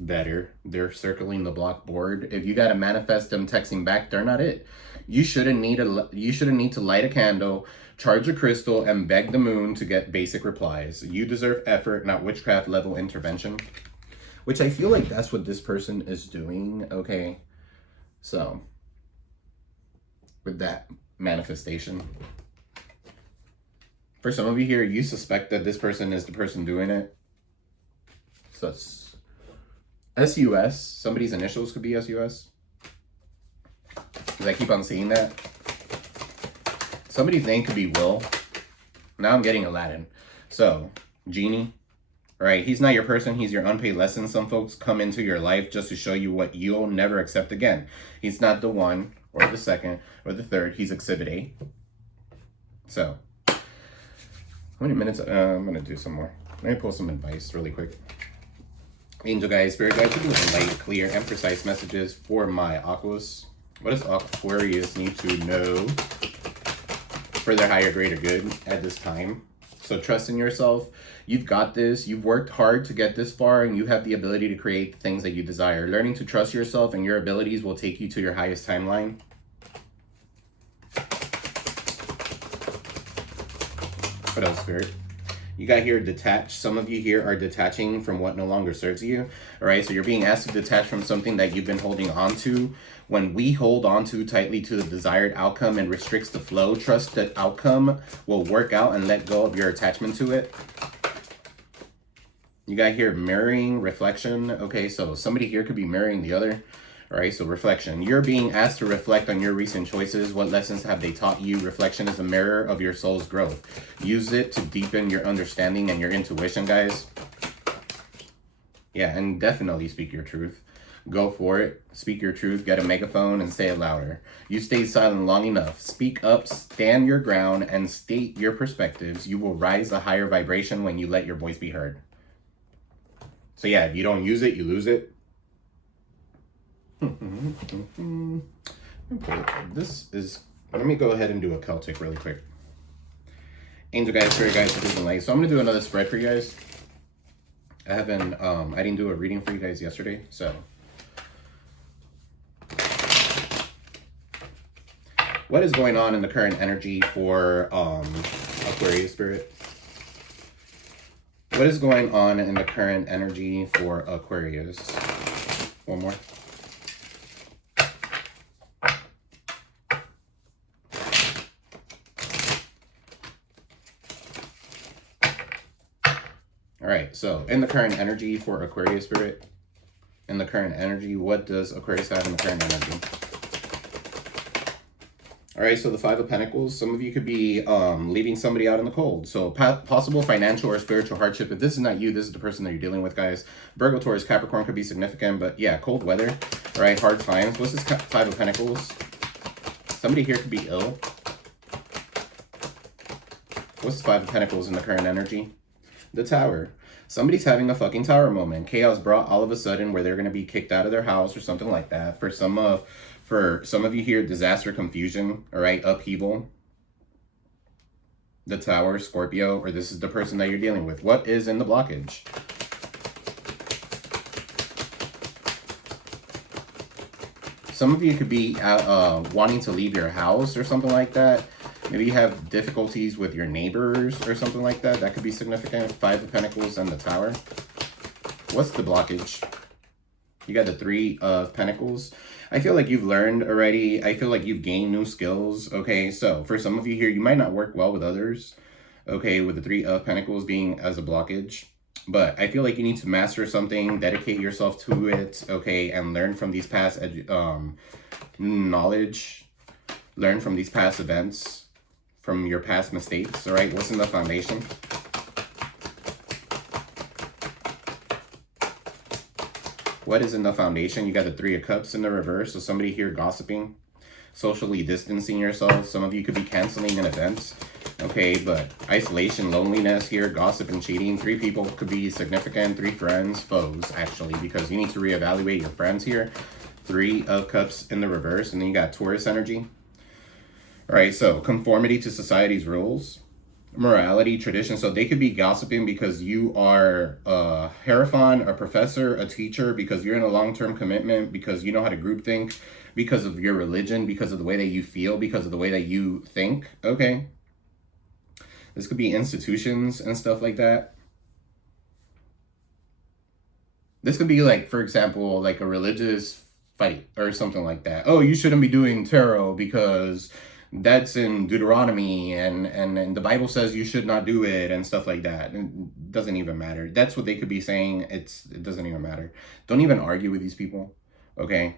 better? They're circling the block board. If you gotta manifest them texting back, they're not it. You shouldn't need to light a candle, charge a crystal, and beg the moon to get basic replies. You deserve effort, not witchcraft level intervention. Which I feel like that's what this person is doing, okay? So, with that manifestation. For some of you here, you suspect that this person is the person doing it. So it's SUS. Somebody's initials could be SUS. Because I keep on seeing that. Somebody's name could be Will. Now I'm getting Aladdin. So, Genie. Right, he's not your person. He's your unpaid lesson. Some folks come into your life just to show you what you'll never accept again. He's not the one, or the second, or the third. He's Exhibit A. So, how many minutes? I'm going to do some more. Let me pull some advice really quick. Angel guides, spirit guides, you do light, clear, and precise messages for my Aquas. What does Aquarius need to know for their higher, greater good at this time? So trust in yourself. You've got this. You've worked hard to get this far, and you have the ability to create the things that you desire. Learning to trust yourself and your abilities will take you to your highest timeline. What else, Spirit? You got here detached. Some of you here are detaching from what no longer serves you. All right, so you're being asked to detach from something that you've been holding on to. When we hold on too tightly to the desired outcome and restricts the flow, trust that outcome will work out and let go of your attachment to it. You got here mirroring, reflection. Okay, so somebody here could be mirroring the other. All right, so reflection. You're being asked to reflect on your recent choices. What lessons have they taught you? Reflection is a mirror of your soul's growth. Use it to deepen your understanding and your intuition, guys. Yeah, and definitely speak your truth. Go for it. Speak your truth. Get a megaphone and say it louder. You stayed silent long enough. Speak up, stand your ground, and state your perspectives. You will rise a higher vibration when you let your voice be heard. So yeah, if you don't use it, you lose it. This is, let me go ahead and do a Celtic really quick. Angel guys, spirit guys, different light. So I'm gonna do another spread for you guys. I haven't, I didn't do a reading for you guys yesterday, so What is going on in the current energy for Aquarius spirit? What is going on in the current energy for Aquarius? One more. All right, so in the current energy for Aquarius spirit, in the current energy, what does Aquarius have in the current energy? All right, so the Five of Pentacles, some of you could be leaving somebody out in the cold. So possible financial or spiritual hardship. If this is not you, this is the person that you're dealing with, guys. Virgo, Taurus, Capricorn could be significant, but yeah, cold weather. All right, hard times. What's this Five of Pentacles? Somebody here could be ill. What's the Five of Pentacles in the current energy? The Tower. Somebody's having a fucking tower moment. Chaos brought all of a sudden where they're going to be kicked out of their house or something like that. For some of you here, disaster, confusion, all right, upheaval. The Tower, Scorpio, or this is the person that you're dealing with. What is in the blockage? Some of you could be wanting to leave your house or something like that. Maybe you have difficulties with your neighbors or something like that. That could be significant. Five of Pentacles and the Tower. What's the blockage? You got the Three of Pentacles. I feel like you've learned already. I feel like you've gained new skills. Okay, so for some of you here, you might not work well with others. Okay, with the Three of Pentacles being as a blockage. But I feel like you need to master something, dedicate yourself to it, okay, and learn from these past knowledge. Learn from these past events, from your past mistakes, all right? What's in the foundation? What is in the foundation? You got the Three of Cups in the reverse. So somebody here gossiping, socially distancing yourself. Some of you could be canceling an event. Okay, but isolation, loneliness here, gossip and cheating. Three people could be significant. Three friends, foes, actually, because you need to reevaluate your friends here. Three of Cups in the reverse. And then you got Taurus energy. All right, so conformity to society's rules. Morality, tradition. So they could be gossiping because you are a hierophant, a professor, a teacher, because you're in a long-term commitment, because you know how to group think, because of your religion, because of the way that you feel, because of the way that you think. Okay. This could be institutions and stuff like that. This could be like, for example, like a religious fight or something like that. Oh, you shouldn't be doing tarot because that's in Deuteronomy and the Bible says you should not do it and stuff like that. It doesn't even matter. That's what they could be saying. It doesn't even matter. Don't even argue with these people, okay?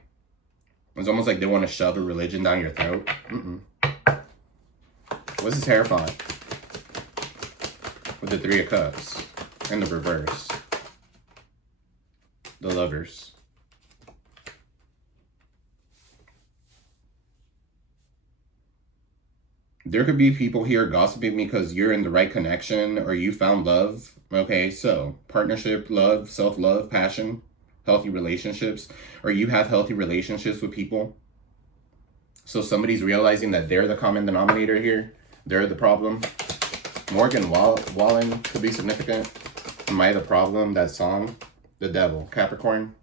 It's almost like they want to shove a religion down your throat. What's this hierophant? With the Three of Cups and the reverse. The Lovers. There could be people here gossiping because you're in the right connection or you found love. Okay, so partnership, love, self-love, passion, healthy relationships, or you have healthy relationships with people. So somebody's realizing that they're the common denominator here. They're the problem. Morgan Wallen could be significant. Am I the problem? That song. The Devil. Capricorn.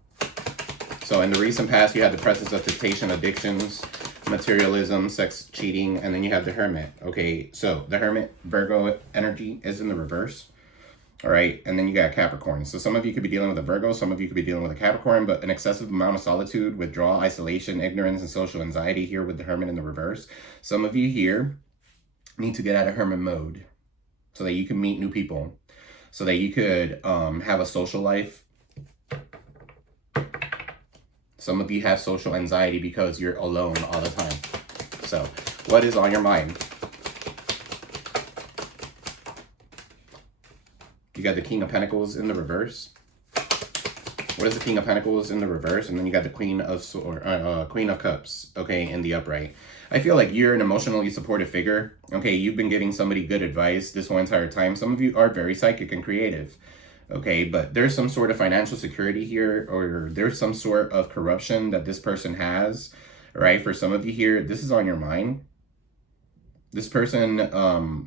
So in the recent past, you had the presence of temptation, addictions, materialism, sex, cheating, and then you have the Hermit. Okay, so the Hermit, Virgo energy is in the reverse. All right, and then you got Capricorn. So some of you could be dealing with a Virgo, some of you could be dealing with a Capricorn, but an excessive amount of solitude, withdrawal, isolation, ignorance, and social anxiety here with the Hermit in the reverse. Some of you here need to get out of Hermit mode so that you can meet new people, so that you could have a social life. Some of you have social anxiety because you're alone all the time. So what is on your mind? You got the King of Pentacles in the reverse. What is the King of Pentacles in the reverse? And then you got the Queen of Cups, okay, in the upright. I feel like you're an emotionally supportive figure. Okay, you've been giving somebody good advice this whole entire time. Some of you are very psychic and creative. Okay, but there's some sort of financial security here, or there's some sort of corruption that this person has, right? For some of you here, this is on your mind. This person,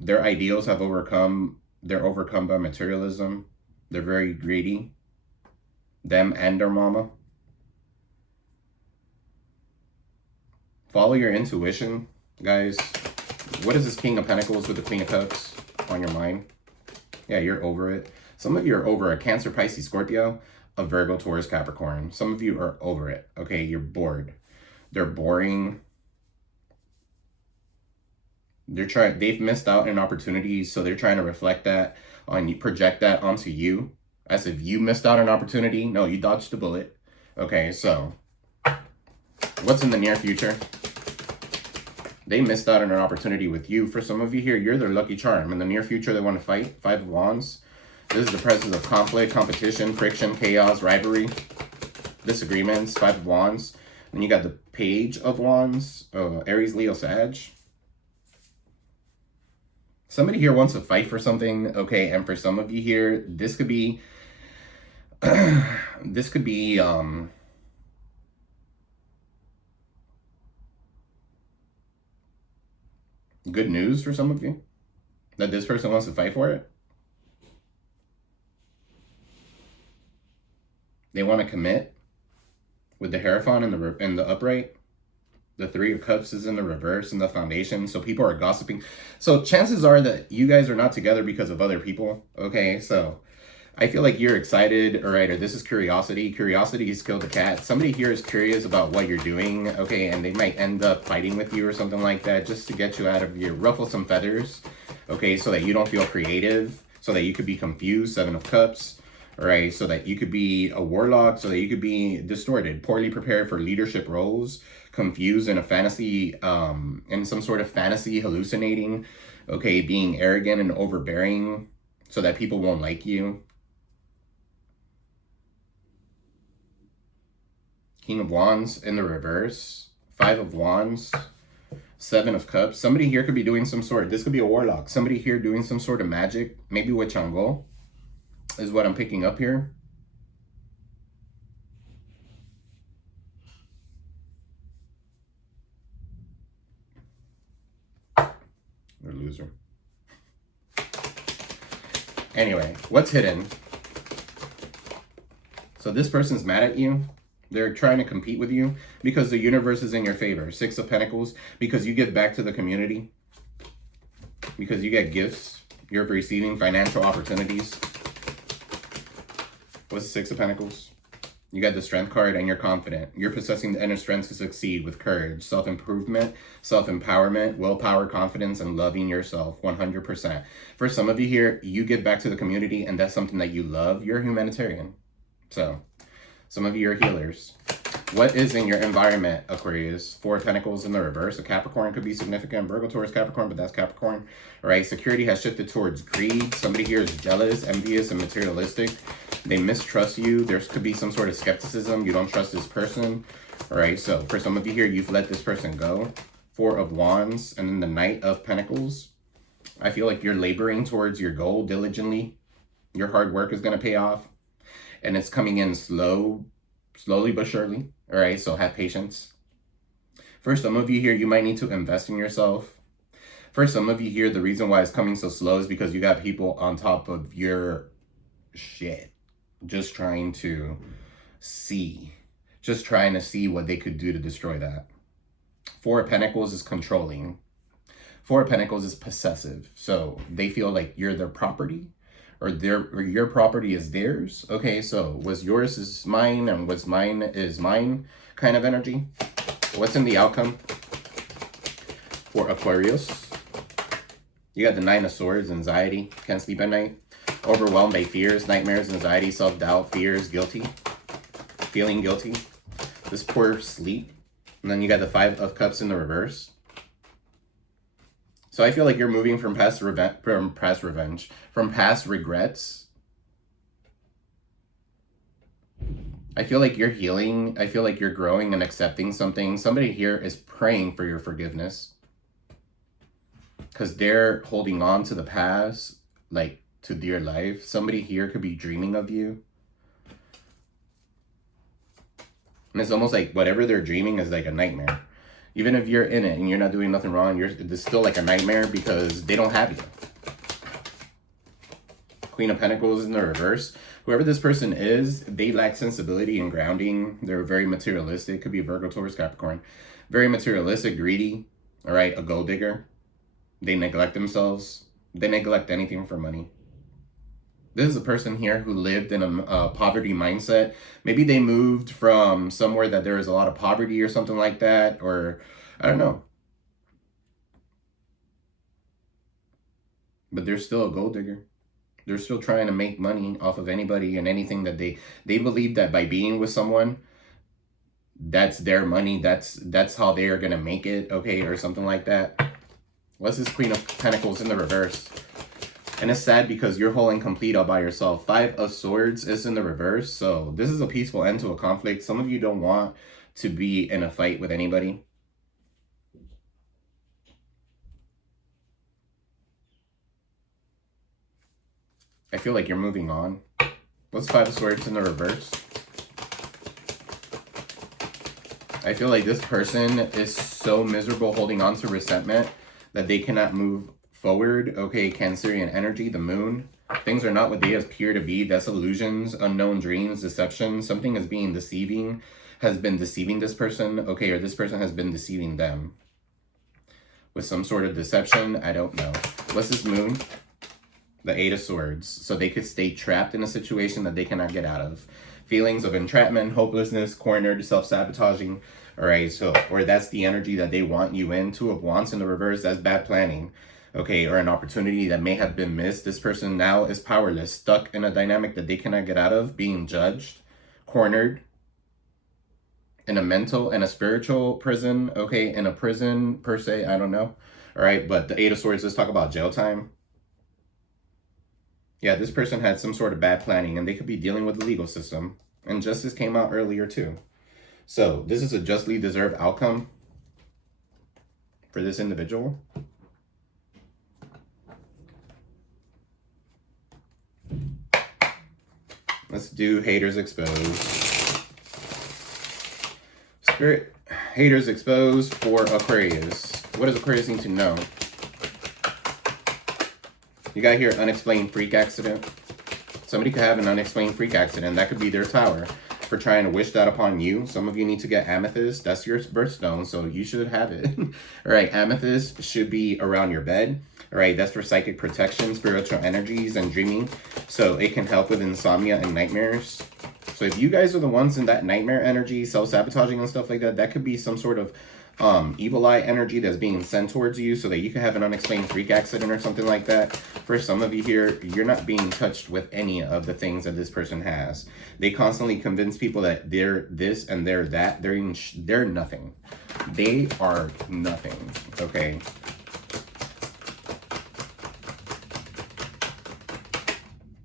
their ideals have they're overcome by materialism. They're very greedy. Them and their mama. Follow your intuition. Guys, what is this King of Pentacles with the Queen of Cups on your mind? Yeah, you're over it. Some of you are over a Cancer, Pisces, Scorpio, a Virgo, Taurus, Capricorn. Some of you are over it. Okay, you're bored. They're boring. They've missed out on opportunities, so they're trying to reflect that on you, project that onto you, as if you missed out on opportunity. No, you dodged the bullet. Okay, so what's in the near future? They missed out on an opportunity with you. For some of you here, you're their lucky charm. In the near future, they want to fight. 5 of Wands. This is the presence of conflict, competition, friction, chaos, rivalry, disagreements. 5 of Wands. Then you got the Page of Wands. Aries, Leo, Sag. Somebody here wants to fight for something. Okay, and for some of you here, this could be... this could be... good news for some of you, that this person wants to fight for it. They want to commit with the Hierophant in the upright. The 3 of Cups is in the reverse in the foundation. So people are gossiping. So chances are that you guys are not together because of other people. Okay, so I feel like you're excited, all right, or this is curiosity. Curiosity has killed the cat. Somebody here is curious about what you're doing, okay, and they might end up fighting with you or something like that just to get you out of your ruffle some feathers, okay, so that you don't feel creative, so that you could be confused. 7 of Cups, all right, so that you could be a warlock, so that you could be distorted, poorly prepared for leadership roles, confused in a fantasy, in some sort of fantasy, hallucinating, okay, being arrogant and overbearing so that people won't like you. King of Wands in the reverse. 5 of Wands. 7 of Cups. Somebody here could be doing some sort, this could be a warlock. Somebody here doing some sort of magic, maybe with Chang'o, is what I'm picking up here. Or loser. Anyway, what's hidden? So this person's mad at you. They're trying to compete with you because the universe is in your favor. 6 of Pentacles, because you give back to the community. Because you get gifts. You're receiving financial opportunities. What's the 6 of Pentacles? You got the Strength card and you're confident. You're possessing the inner strength to succeed with courage, self-improvement, self-empowerment, willpower, confidence, and loving yourself 100%. For some of you here, you give back to the community and that's something that you love. You're a humanitarian. So... some of you are healers. What is in your environment, Aquarius? 4 of Pentacles in the reverse. A Capricorn could be significant. Virgo, Taurus, Capricorn, but that's Capricorn. All right, security has shifted towards greed. Somebody here is jealous, envious, and materialistic. They mistrust you. There could be some sort of skepticism. You don't trust this person. All right, so for some of you here, you've let this person go. 4 of Wands, and then the Knight of Pentacles. I feel like you're laboring towards your goal diligently. Your hard work is going to pay off. And it's coming in slowly but surely. All right, so have patience. For some of you here, you might need to invest in yourself. For some of you here, the reason why it's coming so slow is because you got people on top of your shit. Just trying to see what they could do to destroy that. 4 of Pentacles is controlling. 4 of Pentacles is possessive. So they feel like you're their property. Or your property is theirs. Okay, so what's yours is mine and what's mine is mine kind of energy. What's in the outcome for Aquarius? You got the 9 of Swords, anxiety, can't sleep at night. Overwhelmed by fears, nightmares, anxiety, self-doubt, fears, guilty, feeling guilty. This poor sleep. And then you got the 5 of Cups in the reverse. So I feel like you're moving from past regrets. I feel like you're healing. I feel like you're growing and accepting something. Somebody here is praying for your forgiveness. Because they're holding on to the past, like to dear life. Somebody here could be dreaming of you. And it's almost like whatever they're dreaming is like a nightmare. Even if you're in it and you're not doing nothing wrong, it's still like a nightmare because they don't have you. Queen of Pentacles in the reverse. Whoever this person is, they lack sensibility and grounding. They're very materialistic. Could be Virgo, Taurus, Capricorn. Very materialistic, greedy. All right, a gold digger. They neglect themselves. They neglect anything for money. This is a person here who lived in a poverty mindset. Maybe they moved from somewhere that there is a lot of poverty or something like that, or I don't know. But they're still a gold digger. They're still trying to make money off of anybody and anything that they believe that by being with someone, that's their money. That's how they are gonna make it, okay, or something like that. What's this Queen of Pentacles in the reverse? And it's sad because you're whole and complete all by yourself. 5 of Swords is in the reverse. So this is a peaceful end to a conflict. Some of you don't want to be in a fight with anybody. I feel like you're moving on. What's 5 of Swords in the reverse? I feel like this person is so miserable holding on to resentment that they cannot move forward. Okay, Cancerian energy, the moon. Things are not what they appear to be. That's illusions, unknown dreams, deception. Something is being deceiving, has been deceiving this person. Okay, or this person has been deceiving them with some sort of deception. I don't know. What's this moon? The 8 of Swords. So they could stay trapped in a situation that they cannot get out of. Feelings of entrapment, hopelessness, cornered, self-sabotaging. All right, so, or that's the energy that they want you in. 2 of Wands in the reverse, that's bad planning. Okay, or an opportunity that may have been missed. This person now is powerless, stuck in a dynamic that they cannot get out of, being judged, cornered, in a mental and a spiritual prison. Okay, in a prison per se, I don't know. All right, but the 8 of Swords, let's talk about jail time. Yeah, this person had some sort of bad planning and they could be dealing with the legal system. And justice came out earlier too. So this is a justly deserved outcome for this individual. Let's do haters exposed. Spirit, haters exposed for Aquarius. What does Aquarius need to know? You got here, unexplained freak accident. Somebody could have an unexplained freak accident. That could be their tower for trying to wish that upon you. Some of you need to get amethyst. That's your birthstone, so you should have it. All right, amethyst should be around your bed. All right, that's for psychic protection, spiritual energies, and dreaming. So it can help with insomnia and nightmares. So if you guys are the ones in that nightmare energy, self-sabotaging and stuff like that, that could be some sort of evil eye energy that's being sent towards you so that you can have an unexplained freak accident or something like that. For some of you here, you're not being touched with any of the things that this person has. They constantly convince people that they're this and they're that. They're nothing. They are nothing, okay?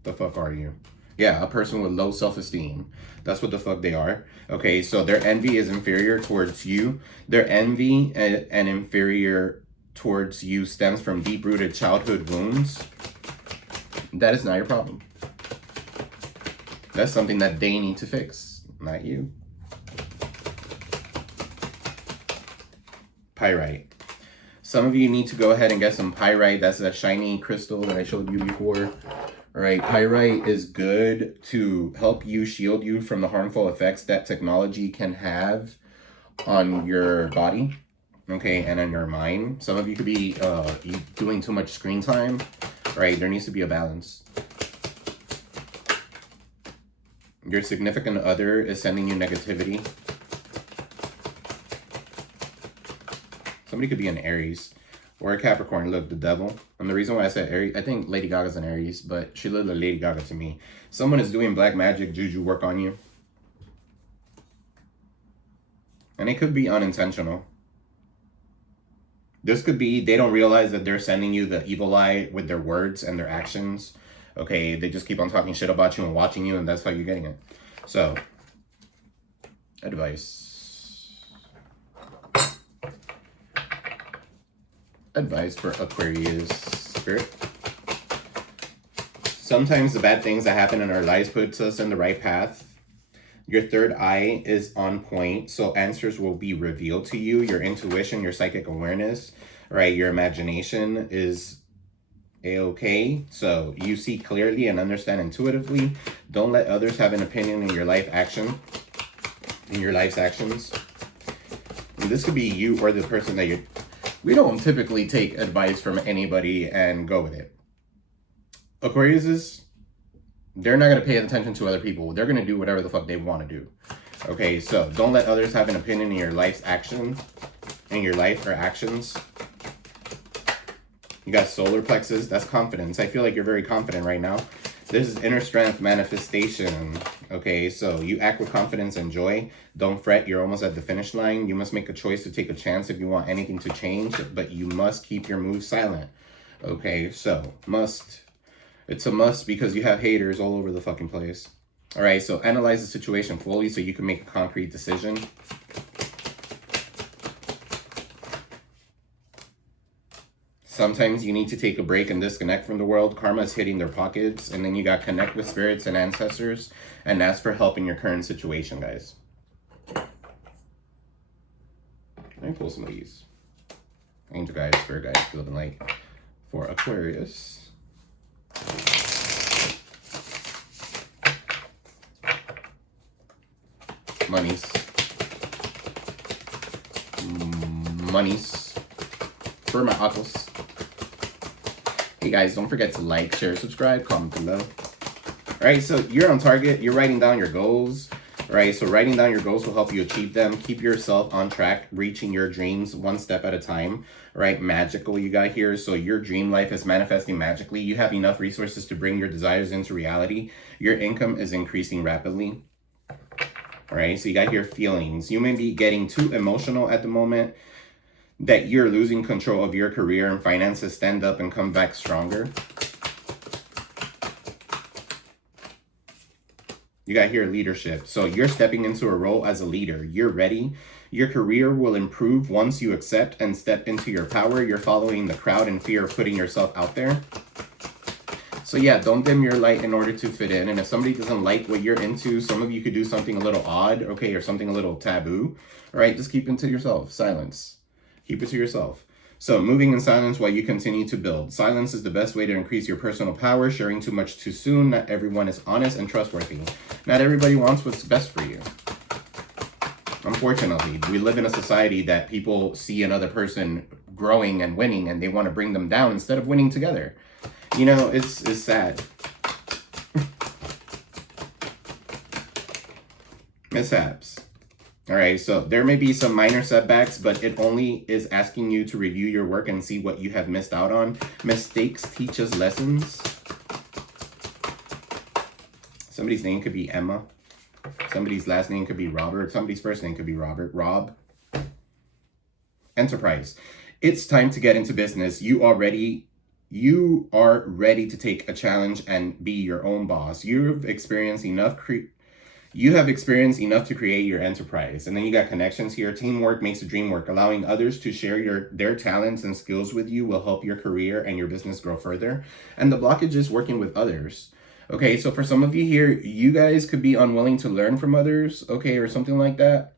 The fuck are you? Yeah, a person with low self-esteem. That's what the fuck they are. Okay, so their envy is inferior towards you. Their envy and inferior towards you stems from deep-rooted childhood wounds. That is not your problem. That's something that they need to fix, not you. Pyrite. Some of you need to go ahead and get some pyrite. That's that shiny crystal that I showed you before. All right, pyrite is good to help you, shield you from the harmful effects that technology can have on your body, okay, and on your mind. Some of you could be doing too much screen time, right? There needs to be a balance. Your significant other is sending you negativity. Somebody could be an Aries. Or a Capricorn. Look, the devil. And the reason why I said Aries, I think Lady Gaga's an Aries, but she looked like Lady Gaga to me. Someone is doing black magic, juju work on you. And it could be unintentional. This could be, they don't realize that they're sending you the evil eye with their words and their actions. Okay, they just keep on talking shit about you and watching you, and that's how you're getting it. So, advice. Advice for Aquarius spirit. Sometimes the bad things that happen in our lives puts us in the right path. Your third eye is on point, so answers will be revealed to you. Your intuition, your psychic awareness, right? Your imagination is a-okay. So you see clearly and understand intuitively. Don't let others have an opinion in your life action, in your life's actions. And this could be you or the person that you're We don't typically take advice from anybody and go with it. Aquariuses, they're not going to pay attention to other people. They're going to do whatever the fuck they want to do. Okay, so don't let others have an opinion in your life's action, in your life or actions. You got solar plexus, that's confidence. I feel like you're very confident right now. This is inner strength manifestation. Okay, so you act with confidence and joy. Don't fret, you're almost at the finish line. You must make a choice to take a chance if you want anything to change, but you must keep your moves silent. Okay, so must. It's a must because you have haters all over the fucking place. All right, so analyze the situation fully so you can make a concrete decision. Sometimes you need to take a break and disconnect from the world. Karma is hitting their pockets. And then you got connect with spirits and ancestors and ask for help in your current situation, guys. Let me pull some of these. Angel guides, spirit guides, field and light for Aquarius. Monies. Monies. For my aquas. Hey guys, don't forget to like, share, subscribe, comment below. Alright, so you're on target. You're writing down your goals. Alright, so writing down your goals will help you achieve them. Keep yourself on track, reaching your dreams one step at a time. Alright, magical you got here. So your dream life is manifesting magically. You have enough resources to bring your desires into reality. Your income is increasing rapidly. Alright, so you got your feelings. You may be getting too emotional at the moment, that you're losing control of your career and finances. Stand up and come back stronger. You got here leadership. So you're stepping into a role as a leader. You're ready. Your career will improve once you accept and step into your power. You're following the crowd in fear of putting yourself out there. So yeah, don't dim your light in order to fit in. And if somebody doesn't like what you're into, some of you could do something a little odd, okay, or something a little taboo. All right, just keep it to yourself. Silence. Keep it to yourself. So moving in silence while you continue to build. Silence is the best way to increase your personal power. Sharing too much too soon. Not everyone is honest and trustworthy. Not everybody wants what's best for you. Unfortunately, we live in a society that people see another person growing and winning and they want to bring them down instead of winning together. You know, it's sad. Mishaps. All right, so there may be some minor setbacks, but it only is asking you to review your work and see what you have missed out on. Mistakes teach us lessons. Somebody's name could be Emma. Somebody's last name could be Robert. Somebody's first name could be Robert. Rob. Enterprise. It's time to get into business. You are ready to take a challenge and be your own boss. You've experienced enough to create your enterprise. And then you got connections here. Teamwork makes the dream work. Allowing others to share their talents and skills with you will help your career and your business grow further. And the blockage is working with others. Okay, so for some of you here, you guys could be unwilling to learn from others, okay, or something like that.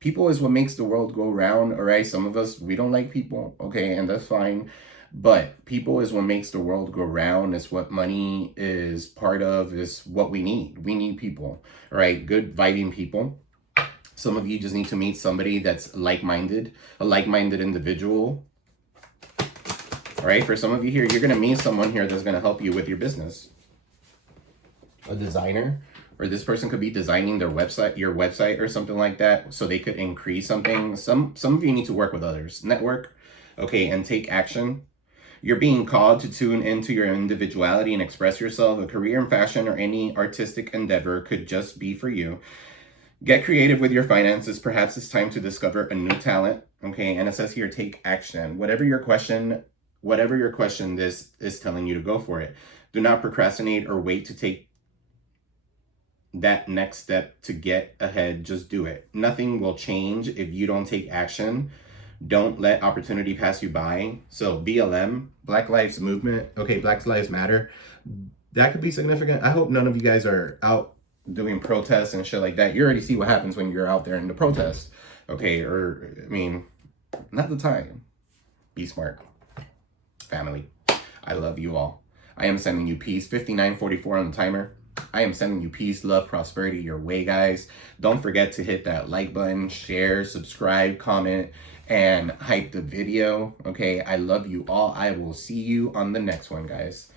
People is what makes the world go round, all right? Some of us, we don't like people, okay, and that's fine. But people is what makes the world go round. It's what money is part of. Is what we need. We need people, right? Good vibing people. Some of you just need to meet somebody that's like-minded, a like-minded individual. All right, for some of you here, you're going to meet someone here that's going to help you with your business. A designer, or this person could be designing their website, your website or something like that, so they could increase something. Some of you need to work with others. Network, okay, and take action. You're being called to tune into your individuality and express yourself. A career in fashion or any artistic endeavor could just be for you. Get creative with your finances. Perhaps it's time to discover a new talent. Okay, and it says here, take action. Whatever your question, this is telling you to go for it. Do not procrastinate or wait to take that next step to get ahead. Just do it. Nothing will change if you don't take action. Don't let opportunity pass you by. So BLM, Black Lives Movement, okay, Black Lives Matter, that could be significant. I hope none of you guys are out doing protests and shit like that. You already see what happens when you're out there in the protest, okay? Or, I mean, not the time. Be smart. Family, I love you all. I am sending you peace. 59:44 on the timer. I am sending you peace, love, prosperity your way, guys. Don't forget to hit that like button, share, subscribe, comment, and hype the video. Okay, I love you all. I will see you on the next one, guys.